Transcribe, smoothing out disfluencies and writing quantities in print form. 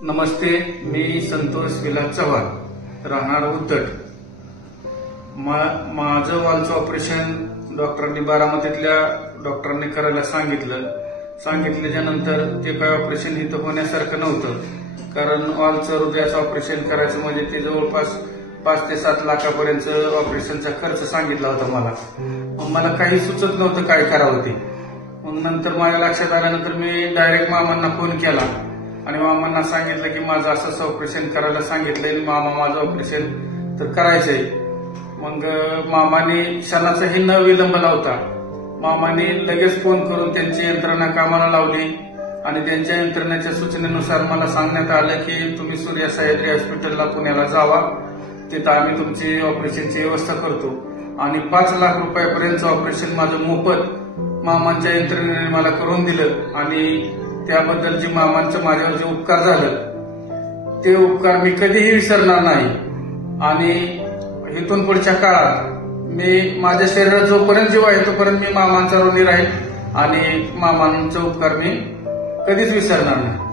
नमस्ते, मी संतोष विलास चव्हाण, राहणार उद्धट. माझं वालचं ऑपरेशन डॉक्टरांनी बारामतीतल्या डॉक्टरांनी करायला सांगितल्याच्या नंतर ते काय ऑपरेशन इथं होण्यासारखं नव्हतं. कारण वालचं हृदयाचं ऑपरेशन करायचं म्हणजे ते जवळपास 5 ते 7 लाखापर्यंत ऑपरेशनचा खर्च सांगितला होता मला. मला काही सुचत नव्हतं काय करावं ते. मग नंतर माझ्या लक्षात आल्यानंतर मी डायरेक्ट मामांना फोन केला आणि मामांना सांगितलं की माझं असं ऑपरेशन करायला सांगितलंय, मामा माझं ऑपरेशन तर करायचंय. मग मामाने क्षणाचाही न विलंब लावता मामाने लगेच फोन करून त्यांची यंत्रणा कामाला लावली आणि त्यांच्या यंत्रणेच्या सूचनेनुसार मला सांगण्यात आलं की तुम्ही सूर्या सह्याद्री हॉस्पिटलला पुण्याला जावा, तिथं आम्ही तुमची ऑपरेशनची व्यवस्था करतो आणि 5 लाख रुपयापर्यंतचं ऑपरेशन माझं मोफत मामांच्या यंत्रणेने मला करून दिलं. आणि त्याबद्दल जे मामांचं माझ्यावर जे उपकार झालं ते उपकार मी कधीही विसरणार नाही. आणि इथून पुढच्या काळात मी माझ्या शरीरात जोपर्यंत जीव आहे तोपर्यंत मी मामांचा ऋणी राहील आणि मामांचा उपकार मी कधीच विसरणार नाही.